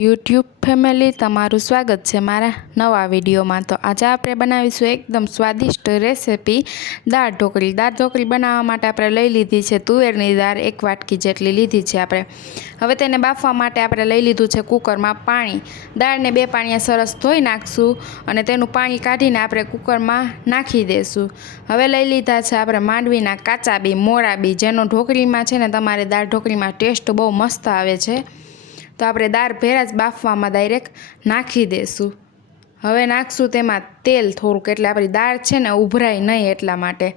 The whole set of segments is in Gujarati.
યુટ્યુબ ફેમિલી, તમારું સ્વાગત છે મારા નવા વિડીયોમાં. તો આજે આપણે બનાવીશું એકદમ સ્વાદિષ્ટ રેસિપી. દાળ ઢોકળી. દાળ ઢોકળી બનાવવા માટે આપણે લઈ લીધી છે તુવેરની દાળ, એક વાટકી જેટલી લીધી છે આપણે. હવે તેને બાફવા માટે આપણે લઈ લીધું છે કુકરમાં પાણી. દાળને બે પાણીએ સરસ ધોઈ નાખશું અને તેનું પાણી કાઢીને આપણે કુકરમાં નાખી દઈશું હવે લઈ લીધા છે આપણે માંડવીના કાચા બી, મોરા બી, જેનો ઢોકળીમાં છે ને તમારે દાળ ઢોકળીમાં ટેસ્ટ બહુ મસ્ત આવે છે. તો આપણે દાળ ભેરા જ બાફવામાં ડાયરેક્ટ નાખી દઈશું હવે નાખશું તેમાં તેલ થોડુંક, એટલે આપણી દાળ છે ને ઉભરાય નહીં એટલા માટે.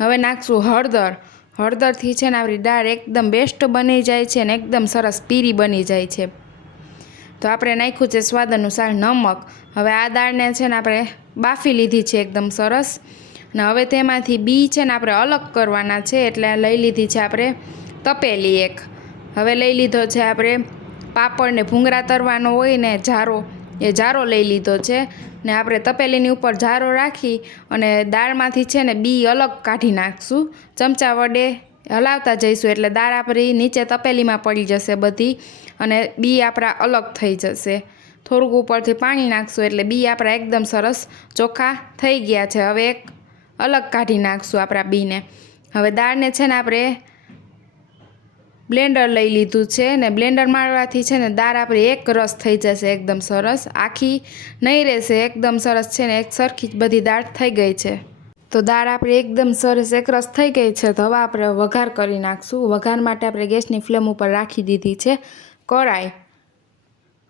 હવે નાખશું હળદર. હળદરથી છે ને આપણી દાળ એકદમ બેસ્ટ બની જાય છે ને એકદમ સરસ પીરી બની જાય છે. તો આપણે નાખ્યું છે સ્વાદ અનુસાર નમક. હવે આ દાળને છે ને આપણે બાફી લીધી છે એકદમ સરસ. ને હવે તેમાંથી બી છે ને આપણે અલગ કરવાના છે, એટલે લઈ લીધી છે આપણે તપેલી એક. હવે લઈ લીધો છે આપણે પાપડ ને ભૂંગળા તરવાનો હોય ને જારો, એ જારો લઈ લીધો છે. ને આપણે તપેલીની ઉપર જારો રાખી અને દાળમાંથી છે ને બી અલગ કાઢી નાખશું. ચમચા વડે હલાવતા જઈશું એટલે દાળ આપણી નીચે તપેલીમાં પડી જશે બધી અને બી આપણા અલગ થઈ જશે. થોડુંક ઉપરથી પાણી નાખશું એટલે બી આપણા એકદમ સરસ ચોખ્ખા થઈ ગયા છે. હવે એક અલગ કાઢી નાખશું આપણા બીને. હવે દાળને છે ને આપણે બ્લેન્ડર લઈ લીધું છે ને બ્લેન્ડર મારવાથી છે ને દાળ આપણી એક રસ થઈ જશે એકદમ સરસ. આખી નહીં રહેશે, એકદમ સરસ છે ને એક સરખી જ બધી દાળ થઈ ગઈ છે. તો દાળ આપણી એકદમ સરસ એકરસ થઈ ગઈ છે. તો હવે આપણે વઘાર કરી નાખશું. વઘાર માટે આપણે ગેસની ફ્લેમ ઉપર રાખી દીધી છે કઢાઈ.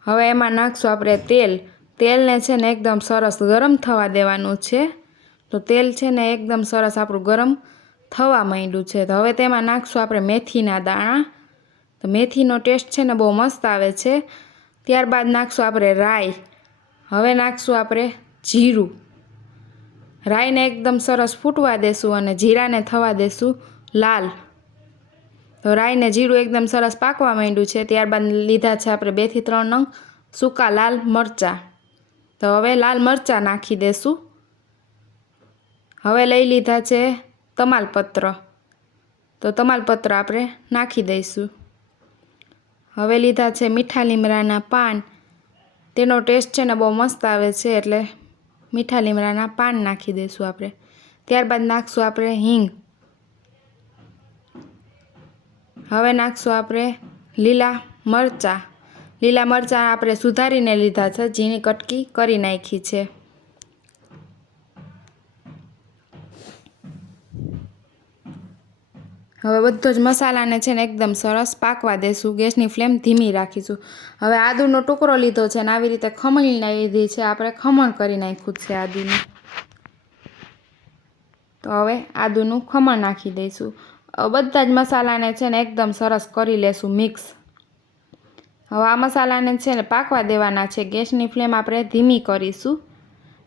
હવે એમાં નાખશું આપણે તેલ. તેલને છે ને એકદમ સરસ ગરમ થવા દેવાનું છે. તો તેલ છે ને એકદમ સરસ આપણું ગરમ થવા માંડ્યું છે. તો હવે તેમાં નાખશું આપણે મેથીના દાણા. તો મેથીનો ટેસ્ટ છે ને બહુ મસ્ત આવે છે. ત્યારબાદ નાખશું આપણે રાઈ. હવે નાખશું આપણે જીરું. રાઈને એકદમ સરસ ફૂટવા દેશું અને જીરાને થવા દેશું લાલ. તો રાઈને જીરું એકદમ સરસ પાકવા માંડ્યું છે. ત્યારબાદ લીધા છે આપણે બેથી ત્રણ નંગ સૂકા લાલ મરચાં. તો હવે લાલ મરચાં નાખી દેશું. હવે લઈ લીધા છે તમાલપત્ર. તો તમાલપત્ર આપણે નાખી દઈશું. હવે લીધા છે મીઠા લીમડાના પાન. તેનો ટેસ્ટ છે ને બહુ મસ્ત આવે છે એટલે મીઠા લીમડાના પાન નાખી દઈશું આપણે. ત્યારબાદ નાખશું આપણે હિંગ. હવે નાખશું આપણે લીલા મરચાં. લીલા મરચાં આપણે સુધારીને લીધા છે, ઝીણી કટકી કરી નાખી છે. હવે બધો જ મસાલાને છે ને એકદમ સરસ પાકવા દેશું. ગેસની ફ્લેમ ધીમી રાખીશું. હવે આદુનો ટુકડો લીધો છે અને આવી રીતે ખમણી લીધી છે. આપણે ખમણ કરી નાખ્યું છે આદુનું. તો હવે આદુનું ખમણ નાખી દઈશું. બધા જ મસાલાને છે ને એકદમ સરસ કરી લેશું મિક્સ. હવે આ મસાલાને છે ને પાકવા દેવાના છે. ગેસની ફ્લેમ આપણે ધીમી કરીશું.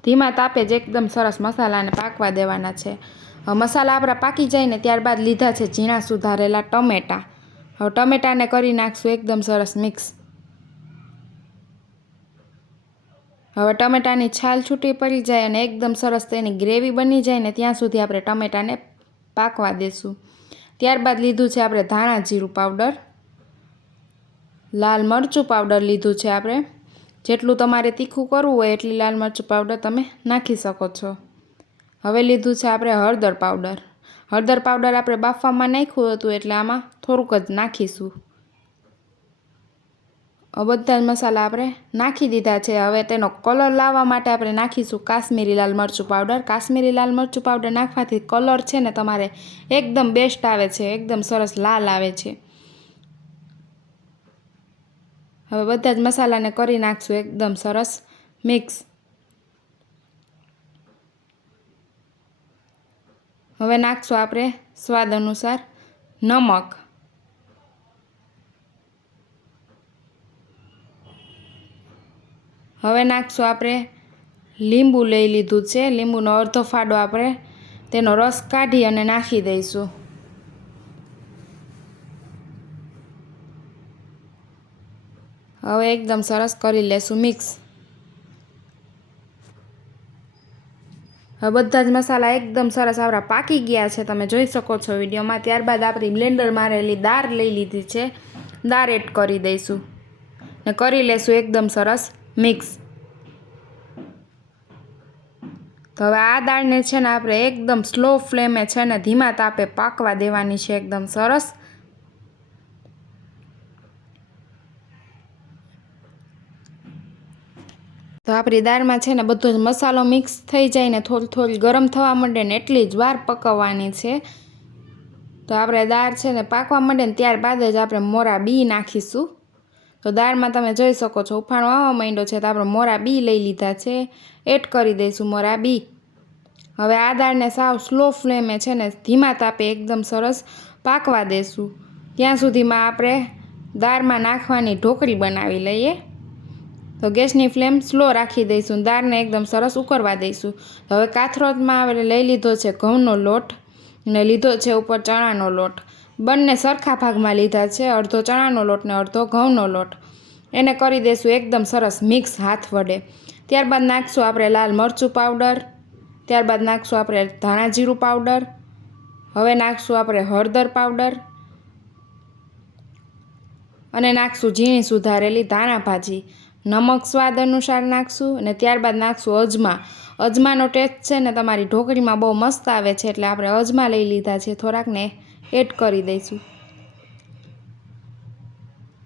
ધીમા તાપે જ એકદમ સરસ મસાલાને પાકવા દેવાના છે. મસાલા આપણા પાકી જાય ને ત્યારબાદ લીધા છે ઝીણા સુધારેલા ટમેટાં. હવે ટમેટાને કરી નાખશું એકદમ સરસ મિક્સ. હવે ટમેટાની છાલ છૂટી પડી જાય અને એકદમ સરસ તેની ગ્રેવી બની જાય ને ત્યાં સુધી આપણે ટમેટાને પાકવા દેશું. ત્યારબાદ લીધું છે આપણે ધાણા જીરું પાવડર. લાલ મરચું પાવડર લીધું છે આપણે. જેટલું તમારે તીખું કરવું હોય એટલી લાલ મરચું પાવડર તમે નાખી શકો છો. હવે લીધું છે આપણે હળદર પાવડર હળદર પાવડર આપણે બાફવામાં નાખ્યું હતું એટલે આમાં થોડુંક જ નાખીશું. બધા જ મસાલા આપણે નાખી દીધા છે. હવે તેનો કલર લાવવા માટે આપણે નાખીશું કાશ્મીરી લાલ મરચું પાવડર કાશ્મીરી લાલ મરચું પાવડર નાખવાથી કલર છે ને તમારે એકદમ બેસ્ટ આવે છે. એકદમ સરસ લાલ આવે છે. હવે બધા જ મસાલાને કરી નાખશું એકદમ સરસ મિક્સ. હવે નાખશું આપણે સ્વાદ અનુસાર નમક. હવે નાખશું આપણે લીંબુ લઈ લીધું છે. લીંબુનો અડધો ફાડો આપણે તેનો રસ કાઢી અને નાખી દઈશું. હવે એકદમ સરસ કરી લેશું મિક્સ. હવે બધા જ મસાલા એકદમ સરસ આપણા પાકી ગયા છે. તમે જોઈ શકો છો વિડીયોમાં. ત્યારબાદ આપણી બ્લેન્ડર મારેલી દાળ લઈ લીધી છે. દાળ એડ કરી દઈશું. ને કરી લેશું એકદમ સરસ મિક્સ. તો હવે આ દાળને છે ને આપણે એકદમ સ્લો ફ્લેમે છે ને ધીમા તાપે પાકવા દેવાની છે. એકદમ સરસ તો આપણી દાળમાં છે ને બધો જ મસાલો મિક્સ થઈ જાય ને થોડી થોડી ગરમ થવા માંડે ને એટલી જ વાર પકવવાની છે. તો આપણે દાળ છે ને પાકવા માંડે ને ત્યારબાદ જ આપણે મોરા બી નાખીશું. તો દાળમાં તમે જોઈ શકો છો, ઉફાણો આવવા માંડ્યો છે તો આપણે મોરા બી લઈ લીધા છે. એડ કરી દઈશું મોરા બી. હવે આ દાળને સાવ સ્લો ફ્લેમે છે ને ધીમા તાપે એકદમ સરસ પાકવા દેશું. ત્યાં સુધીમાં આપણે દાળમાં નાખવાની ઢોકળી બનાવી લઈએ. તો ગેસની ફ્લેમ સ્લો રાખી દઈશું, દાળને એકદમ સરસ ઉકળવા દઈશું. હવે કાથરોતમાં આપણે લઈ લીધો છે ઘઉંનો લોટ ને લીધો છે ઉપર ચણાનો લોટ. બંને સરખા ભાગમાં લીધા છે, અડધો ચણાનો લોટ ને અડધો ઘઉંનો લોટ. એને કરી દઈશું એકદમ સરસ મિક્સ હાથ વડે. ત્યારબાદ નાખશું આપણે લાલ મરચું પાવડર, ત્યારબાદ નાખશું આપણે ધાણા જીરું પાવડર, હવે નાખશું આપણે હળદર પાવડર અને નાખશું ઝીણી સુધારેલી ધાણા ભાજી. નમક સ્વાદ અનુસાર નાખશું અને ત્યારબાદ નાખશું અજમા. અજમાનો ટેસ્ટ છે ને તમારી ઢોકળીમાં બહુ મસ્ત આવે છે એટલે આપણે અજમા લઈ લીધા છે. થોડાકને એડ કરી દઈશું.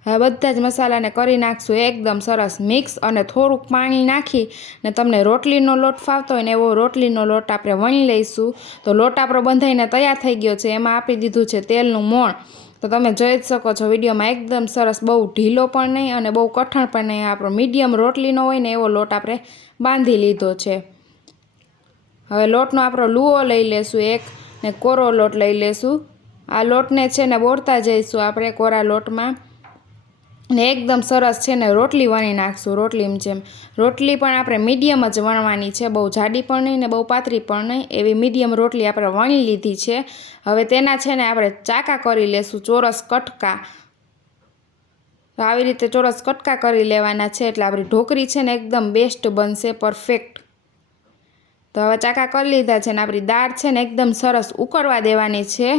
હવે બધા જ મસાલાને કરી નાખશું. એકદમ સરસ મિક્સ અને થોડુંક પાણી નાખી ને તમને રોટલીનો લોટ ફાવતો હોય ને એવો રોટલીનો લોટ આપણે વણી લઈશું. તો લોટ આપણો બંધાઈને તૈયાર થઈ ગયો છે. એમાં આપી દીધું છે તેલનું મોણ. તો તમે જોઈ જ શકો છો, વિડીયોમાં એકદમ સરસ, બહુ ઢીલો પણ નહીં અને બહુ કઠણ પણ નહીં. આપણો મીડિયમ રોટલીનો હોય ને, એવો લોટ આપણે બાંધી લીધો છે. હવે લોટનો આપણો લૂવો લઈ લેશું એક ને કોરો લોટ લઈ લેશું. આ લોટને છે ને બોરતા જઈશું આપણે કોરા લોટમાં. ને એકદમ સરસ છે ને રોટલી વણી નાખશું રોટલીમાં જેમ. રોટલી પણ આપણે મીડિયમ જ વણવાની છે, બહુ જાડી પણ નહીં ને બહુ પાતળી પણ નહીં. એવી મીડિયમ રોટલી આપણે વણી લીધી છે. હવે તેના છે ને આપણે ચાકા કરી લેશું, ચોરસ કટકા. તો આવી રીતે ચોરસ કટકા કરી લેવાના છે, એટલે આપણી ઢોકરી છે ને એકદમ બેસ્ટ બનશે પરફેક્ટ તો હવે ચાકા કરી લીધા છે ને આપણી દાળ છે ને એકદમ સરસ ઉકળવા દેવાની છે.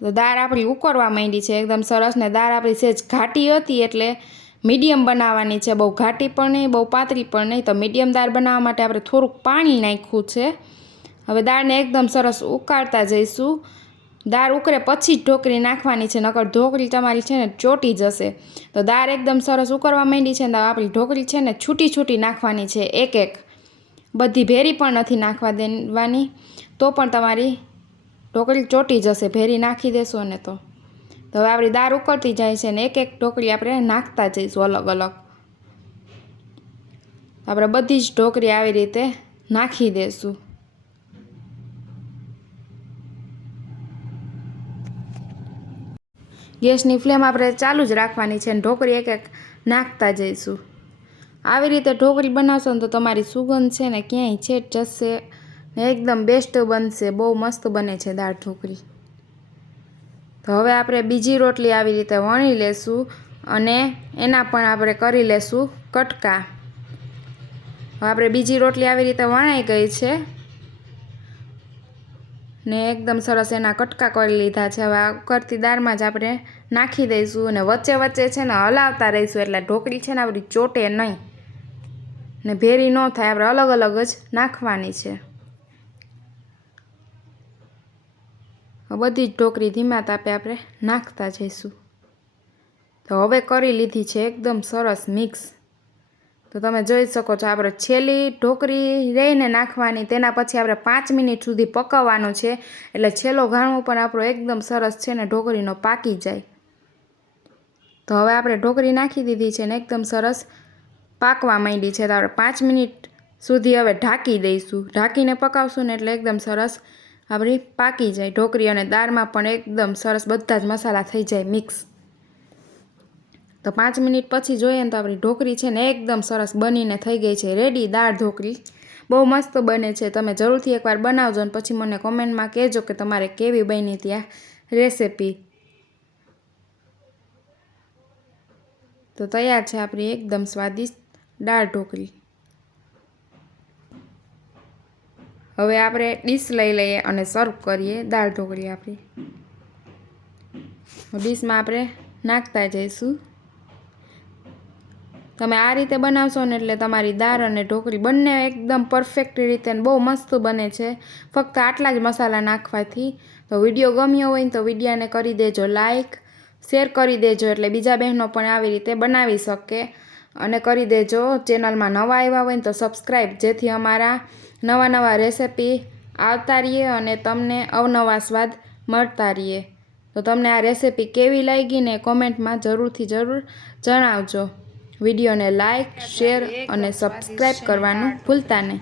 તો દાળ આપણી ઉકળવા માંડી છે, એકદમ સરસ. ને દાળ આપણી સહેજ ઘાટી હતી એટલે મીડિયમ બનાવવાની છે. બહુ ઘાટી પણ નહીં, બહુ પાતળી પણ નહીં. તો મીડિયમ દાળ બનાવવા માટે આપણે થોડુંક પાણી નાખ્યું છે. હવે દાળને એકદમ સરસ ઉકાળતા જઈશું. દાળ ઉકળે પછી જ ઢોકળી નાખવાની છે, નકર ઢોકળી તમારી છે ને ચોટી જશે. તો દાળ એકદમ સરસ ઉકળવા માંડી છે ને આપણી ઢોકળી છે ને છૂટી છૂટી નાખવાની છે, એક એક. બધી ભેરી પણ નથી નાખવા દેવાની. તો પણ તમારી ઢોકળી ચોટી જશે, ભેરી નાખી દેશો ને તો. હવે આપણી દાળ ઉકળતી જાય છે ને એક એક ઢોકળી આપણે નાખતા જઈશું અલગ અલગ આપણે બધી જ ઢોકળી આવી રીતે નાખી દેશું. ગેસની ફ્લેમ આપણે ચાલુ જ રાખવાની છે અને ઢોકળી એક એક નાખતા જઈશું. આવી રીતે ઢોકળી બનાવશો ને તો તમારી સુગંધ છે ને ક્યાંય છેટ જશે. એકદમ બેસ્ટ બનશે, બહુ મસ્ત બને છે દાળ ઢોકળી. તો હવે આપણે બીજી રોટલી આવી રીતે વણી લેશું અને એના પણ આપણે કરી લેશું કટકા. હવે આપણે બીજી રોટલી આવી રીતે વણાઈ ગઈ છે ને એકદમ સરસ એના કટકા કરી લીધા છે. હવે કરતી દાળમાં જ આપણે નાખી દઈશું અને વચ્ચે વચ્ચે છે ને હલાવતા રહીશું એટલે ઢોકળી છે ને આપણી ચોટે નહીં. ને ભેરી ન થાય, આપણે અલગ અલગ જ નાખવાની છે. બધી જ ઢોકરી ધીમા તાપે આપણે નાખતા જઈશું. તો હવે કરી લીધી છે એકદમ સરસ મિક્સ. તો તમે જોઈ શકો છો આપણે છેલ્લી ઢોકળી રહીને નાખવાની, તેના પછી આપણે પાંચ મિનિટ સુધી પકવવાનું છે. એટલે છેલ્લો ઘાણો પણ આપણો એકદમ સરસ છે ને ઢોકળીનો પાકી જાય. તો હવે આપણે ઢોકળી નાખી દીધી છે ને એકદમ સરસ પાકવા માંડી છે. તો આપણે પાંચ મિનિટ સુધી હવે ઢાંકી દઈશું. ઢાંકીને પકાવશું ને એટલે એકદમ સરસ આપણી પાકી જાય ઢોકળી અને દાળમાં પણ એકદમ સરસ બધા જ મસાલા થઈ જાય મિક્સ. તો પાંચ મિનિટ પછી જોઈએ ને તો આપણી ઢોકળી છે ને એકદમ સરસ બનીને થઈ ગઈ છે. રેડી દાળ ઢોકરી બહુ મસ્ત બને છે. તમે જરૂરથી એકવાર બનાવજો ને પછી મને કોમેન્ટમાં કહેજો કે તમારે કેવી બની ત્યાં રેસિપી. તો તૈયાર છે આપણી એકદમ સ્વાદિષ્ટ દાળ ઢોકળી. હવે આપણે ડીશ લઈ લઈએ અને સર્વ કરીએ, દાળ ઢોકળી આપણી. ડીશમાં આપણે નાખતા જઈશું. તમે આ રીતે બનાવશો ને એટલે તમારી દાળ અને ઢોકળી બંને એકદમ પરફેક્ટ રીતે બહુ મસ્ત બને છે. ફક્ત આટલા જ મસાલા નાખવાથી. તો વીડિયો ગમ્યો હોય ને તો વિડીયાને કરી દેજો લાઈક શેર કરી દેજો એટલે બીજા બહેનો પણ આવી રીતે બનાવી શકે. અને કરી દેજો. ચેનલમાં નવા આવ્યા હોય ને તો સબસ્ક્રાઈબ જેથી અમારા નવા નવા રેસિપી આવતા રહીએ અને તમને અવનવા સ્વાદ મળતા રહીએ. તો તમને આ રેસિપી કેવી લાગી ને કોમેન્ટમાં જરૂરથી જરૂર જણાવજો. વિડીયોને લાઈક શેર અને સબસ્ક્રાઈબ કરવાનું ભૂલતા નહીં.